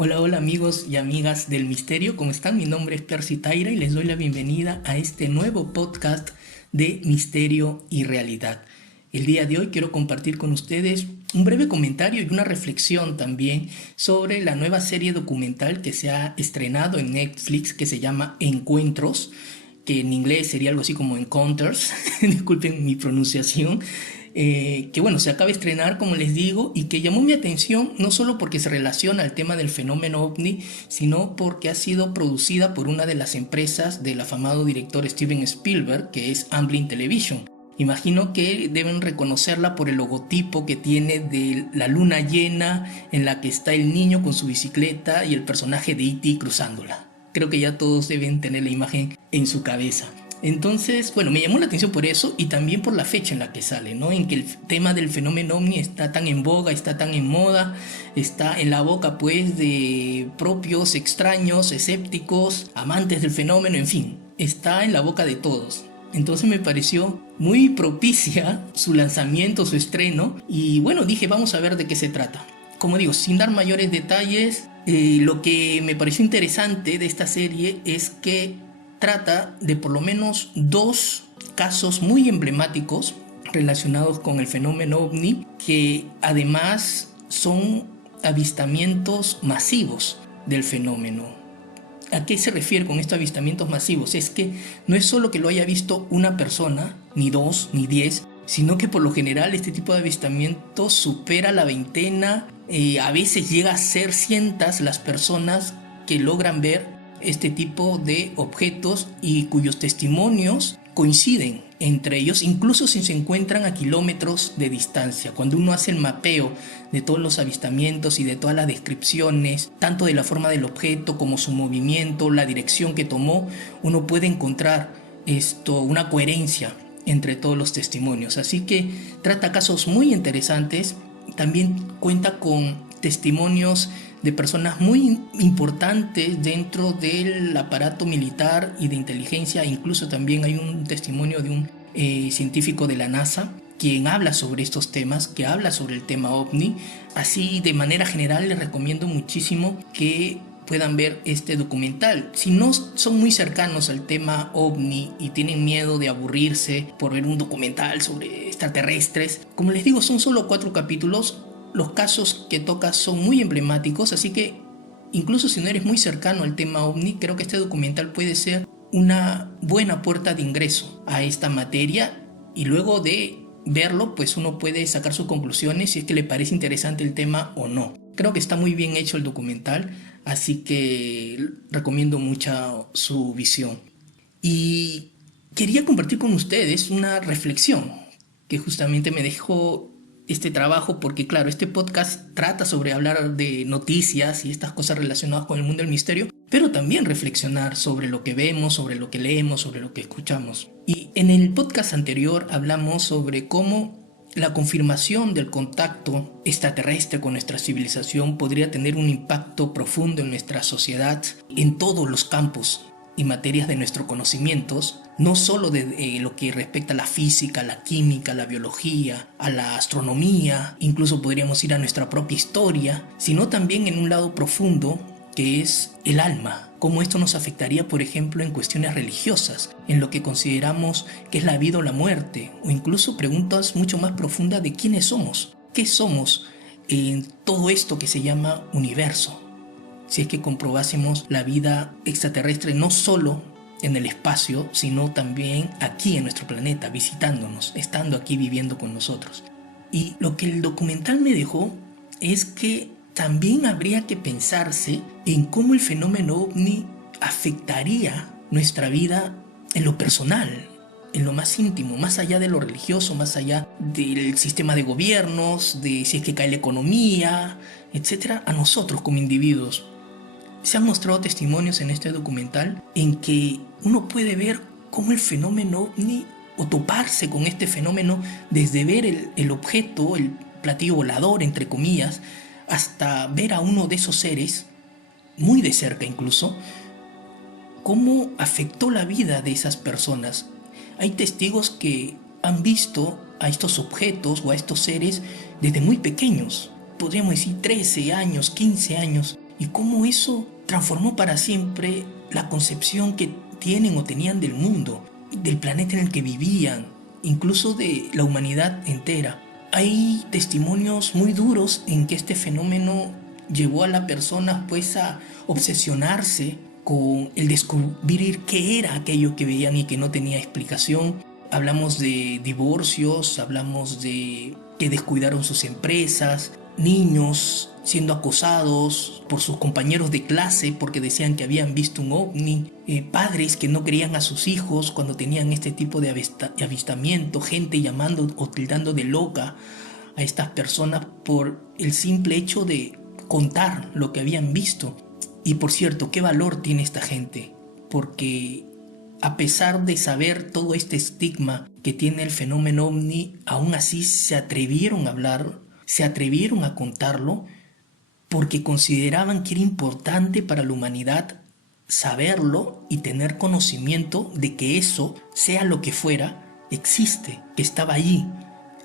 Hola, hola amigos y amigas del misterio, ¿cómo están? Mi nombre es Percy Taira y les doy la bienvenida a este nuevo podcast de Misterio y Realidad. El día de hoy quiero compartir con ustedes un breve comentario y una reflexión también sobre la nueva serie documental que se ha estrenado en Netflix que se llama Encuentros, que en inglés sería algo así como Encounters, disculpen mi pronunciación, que bueno, se acaba de estrenar, como les digo, y que llamó mi atención no solo porque se relaciona al tema del fenómeno ovni, sino porque ha sido producida por una de las empresas del afamado director Steven Spielberg, que es Amblin Television. Imagino que deben reconocerla por el logotipo que tiene de la luna llena en la que está el niño con su bicicleta y el personaje de E.T. cruzándola. Creo que ya todos deben tener la imagen en su cabeza. Entonces, bueno, me llamó la atención por eso y también por la fecha en la que sale, ¿no? En que el tema del fenómeno ovni está tan en boga, está tan en moda, está en la boca pues de propios extraños, escépticos, amantes del fenómeno, en fin, está en la boca de todos. Entonces me pareció muy propicia su lanzamiento, su estreno y bueno, dije vamos a ver de qué se trata. Como digo, sin dar mayores detalles, lo que me pareció interesante de esta serie es que trata de por lo menos dos casos muy emblemáticos relacionados con el fenómeno ovni, que además son avistamientos masivos del fenómeno. ¿A qué se refiere con estos avistamientos masivos? Es que no es solo que lo haya visto una persona, ni dos, ni 10, sino que por lo general este tipo de avistamientos supera la veintena, a veces llega a ser cientos las personas que logran ver este tipo de objetos y cuyos testimonios coinciden entre ellos, incluso si se encuentran a kilómetros de distancia. Cuando uno hace el mapeo de todos los avistamientos y de todas las descripciones, tanto de la forma del objeto como su movimiento, la dirección que tomó, uno puede encontrar una coherencia entre todos los testimonios. Así que trata casos muy interesantes. También cuenta con testimonios de personas muy importantes dentro del aparato militar y de inteligencia. Incluso también hay un testimonio de un científico de la NASA quien habla sobre estos temas, que habla sobre el tema ovni. Así, de manera general, les recomiendo muchísimo que puedan ver este documental. Si no son muy cercanos al tema ovni y tienen miedo de aburrirse por ver un documental sobre extraterrestres, como les digo, son solo 4 capítulos. Los casos que toca son muy emblemáticos, así que incluso si no eres muy cercano al tema ovni, creo que este documental puede ser una buena puerta de ingreso a esta materia, y luego de verlo pues uno puede sacar sus conclusiones si es que le parece interesante el tema o no. Creo que está muy bien hecho el documental, así que recomiendo mucho su visión. Y quería compartir con ustedes una reflexión que justamente me dejó este trabajo, porque claro, este podcast trata sobre hablar de noticias y estas cosas relacionadas con el mundo del misterio, pero también reflexionar sobre lo que vemos, sobre lo que leemos, sobre lo que escuchamos. Y en el podcast anterior hablamos sobre cómo la confirmación del contacto extraterrestre con nuestra civilización podría tener un impacto profundo en nuestra sociedad en todos los campos y materias de nuestros conocimientos, no solo de lo que respecta a la física, la química, la biología, a la astronomía, incluso podríamos ir a nuestra propia historia, sino también en un lado profundo que es el alma. Cómo esto nos afectaría, por ejemplo, en cuestiones religiosas, en lo que consideramos que es la vida o la muerte, o incluso preguntas mucho más profundas de quiénes somos, qué somos en todo esto que se llama universo. Si es que comprobásemos la vida extraterrestre no solo en el espacio, sino también aquí en nuestro planeta, visitándonos, estando aquí viviendo con nosotros. Y lo que el documental me dejó es que también habría que pensarse en cómo el fenómeno ovni afectaría nuestra vida en lo personal, en lo más íntimo, más allá de lo religioso, más allá del sistema de gobiernos, de si es que cae la economía, etcétera, a nosotros como individuos. Se han mostrado testimonios en este documental en que uno puede ver cómo el fenómeno ovni, o toparse con este fenómeno, desde ver el objeto, el platillo volador, entre comillas, hasta ver a uno de esos seres, muy de cerca incluso, cómo afectó la vida de esas personas. Hay testigos que han visto a estos objetos o a estos seres desde muy pequeños, podríamos decir 13 años, 15 años, y cómo eso transformó para siempre la concepción que tienen o tenían del mundo, del planeta en el que vivían, incluso de la humanidad entera. Hay testimonios muy duros en que este fenómeno llevó a la persona pues a obsesionarse con el descubrir qué era aquello que veían y que no tenía explicación. Hablamos de divorcios, hablamos de que descuidaron sus empresas, niños siendo acosados por sus compañeros de clase porque decían que habían visto un ovni, padres que no creían a sus hijos cuando tenían este tipo de avistamiento, gente llamando o tildando de loca a estas personas por el simple hecho de contar lo que habían visto. Y por cierto, ¿qué valor tiene esta gente? Porque a pesar de saber todo este estigma que tiene el fenómeno ovni, aún así se atrevieron a hablar, se atrevieron a contarlo, porque consideraban que era importante para la humanidad saberlo y tener conocimiento de que eso, sea lo que fuera, existe, que estaba allí.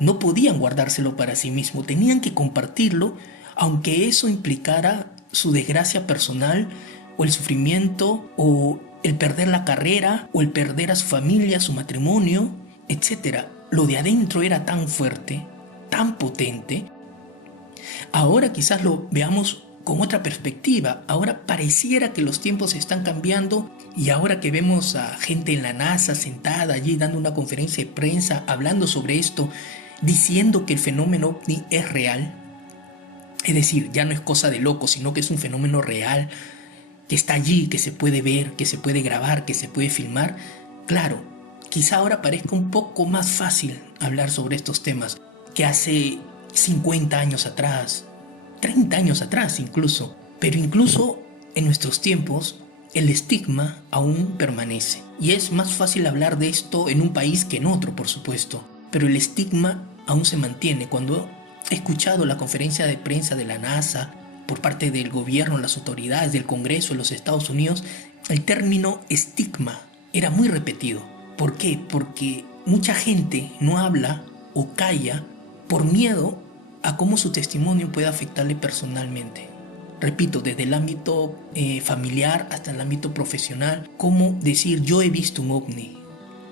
No podían guardárselo para sí mismos, tenían que compartirlo, aunque eso implicara su desgracia personal o el sufrimiento o el perder la carrera o el perder a su familia, su matrimonio, etc. Lo de adentro era tan fuerte, tan potente. Ahora quizás lo veamos con otra perspectiva. Ahora pareciera que los tiempos están cambiando y ahora que vemos a gente en la NASA sentada allí dando una conferencia de prensa hablando sobre esto, diciendo que el fenómeno ovni es real, es decir, ya no es cosa de loco, sino que es un fenómeno real, que está allí, que se puede ver, que se puede grabar, que se puede filmar. Claro, quizá ahora parezca un poco más fácil hablar sobre estos temas que hace 50 años atrás, 30 años atrás incluso. Pero incluso en nuestros tiempos el estigma aún permanece. Y es más fácil hablar de esto en un país que en otro, por supuesto. Pero el estigma aún se mantiene. Cuando he escuchado la conferencia de prensa de la NASA por parte del gobierno, las autoridades del Congreso de los Estados Unidos, el término estigma era muy repetido. ¿Por qué? Porque mucha gente no habla o calla por miedo a cómo su testimonio puede afectarle personalmente. Repito, desde el ámbito familiar hasta el ámbito profesional, cómo decir yo he visto un ovni,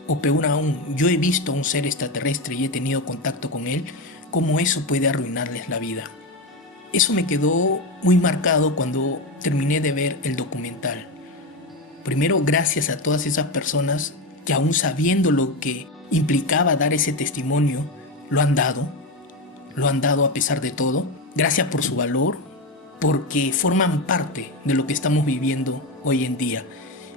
o peor aún, yo he visto a un ser extraterrestre y he tenido contacto con él, cómo eso puede arruinarles la vida. Eso me quedó muy marcado cuando terminé de ver el documental. Primero, gracias a todas esas personas que aún sabiendo lo que implicaba dar ese testimonio, lo han dado a pesar de todo. Gracias por su valor, porque forman parte de lo que estamos viviendo hoy en día.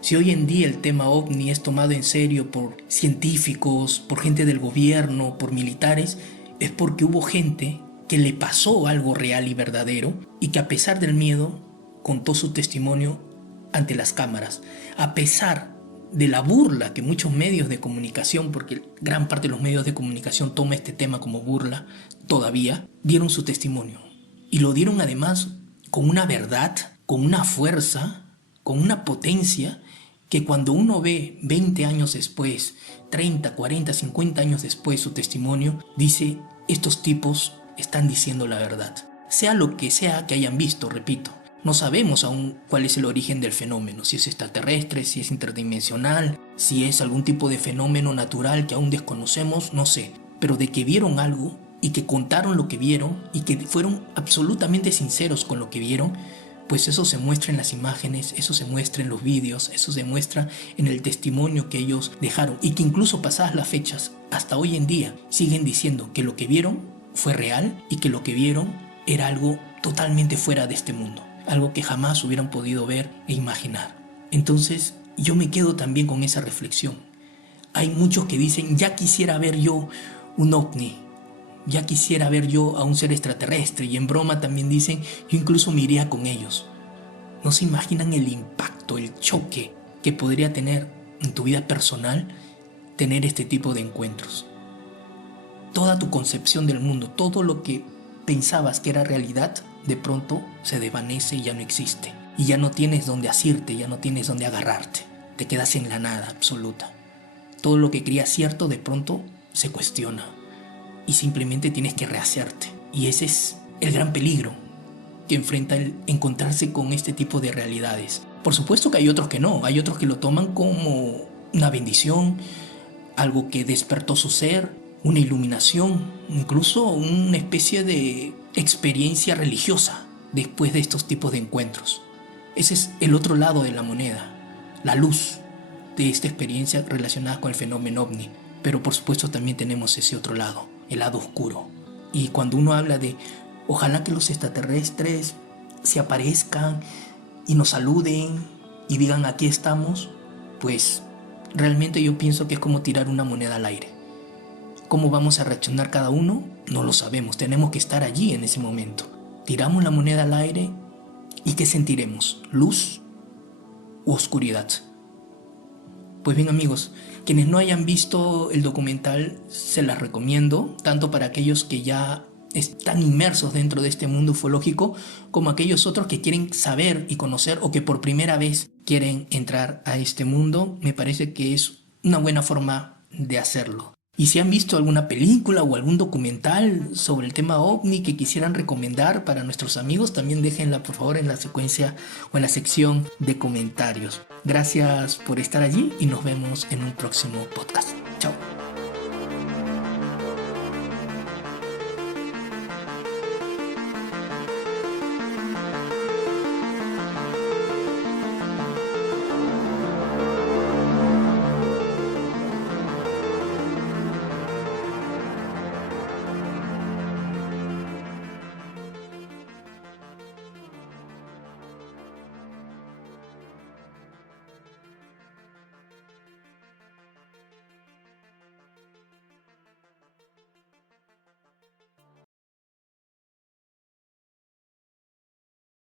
Si hoy en día el tema ovni es tomado en serio por científicos, por gente del gobierno, por militares, es porque hubo gente que le pasó algo real y verdadero y que a pesar del miedo contó su testimonio ante las cámaras. A pesar de la burla que muchos medios de comunicación, porque gran parte de los medios de comunicación toma este tema como burla, todavía dieron su testimonio. Y lo dieron además con una verdad, con una fuerza, con una potencia, que cuando uno ve 20 años después, 30, 40, 50 años después su testimonio, dice, estos tipos están diciendo la verdad. Sea lo que sea que hayan visto, repito, no sabemos aún cuál es el origen del fenómeno, si es extraterrestre, si es interdimensional, si es algún tipo de fenómeno natural que aún desconocemos, no sé. Pero de que vieron algo y que contaron lo que vieron y que fueron absolutamente sinceros con lo que vieron, pues eso se muestra en las imágenes, eso se muestra en los vídeos, eso se muestra en el testimonio que ellos dejaron y que incluso pasadas las fechas, hasta hoy en día, siguen diciendo que lo que vieron fue real y que lo que vieron era algo totalmente fuera de este mundo, algo que jamás hubieran podido ver e imaginar. Entonces yo me quedo también con esa reflexión. Hay muchos que dicen, ya quisiera ver yo un ovni, ya quisiera ver yo a un ser extraterrestre, y en broma también dicen, yo incluso me iría con ellos. No se imaginan el impacto, el choque que podría tener en tu vida personal tener este tipo de encuentros. Toda tu concepción del mundo, todo lo que pensabas que era realidad, de pronto se desvanece y ya no existe. Y ya no tienes dónde asirte, ya no tienes dónde agarrarte. Te quedas en la nada absoluta. Todo lo que creías cierto de pronto se cuestiona. Y simplemente tienes que rehacerte. Y ese es el gran peligro. que enfrenta el encontrarse con este tipo de realidades. Por supuesto que hay otros que no, hay otros que lo toman como una bendición, algo que despertó su ser, una iluminación, incluso una especie de experiencia religiosa después de estos tipos de encuentros. Ese es el otro lado de la moneda, la luz de esta experiencia relacionada con el fenómeno ovni. Pero por supuesto también tenemos ese otro lado, el lado oscuro. Y cuando uno habla de ojalá que los extraterrestres se aparezcan y nos saluden y digan aquí estamos, pues realmente yo pienso que es como tirar una moneda al aire. ¿Cómo vamos a reaccionar cada uno? No lo sabemos, tenemos que estar allí en ese momento. Tiramos la moneda al aire y ¿qué sentiremos? ¿Luz u oscuridad? Pues bien amigos, quienes no hayan visto el documental se las recomiendo, tanto para aquellos que ya están inmersos dentro de este mundo ufológico, como aquellos otros que quieren saber y conocer o que por primera vez quieren entrar a este mundo. Me parece que es una buena forma de hacerlo. Y si han visto alguna película o algún documental sobre el tema OVNI que quisieran recomendar para nuestros amigos, también déjenla por favor en la secuencia o en la sección de comentarios. Gracias por estar allí y nos vemos en un próximo podcast.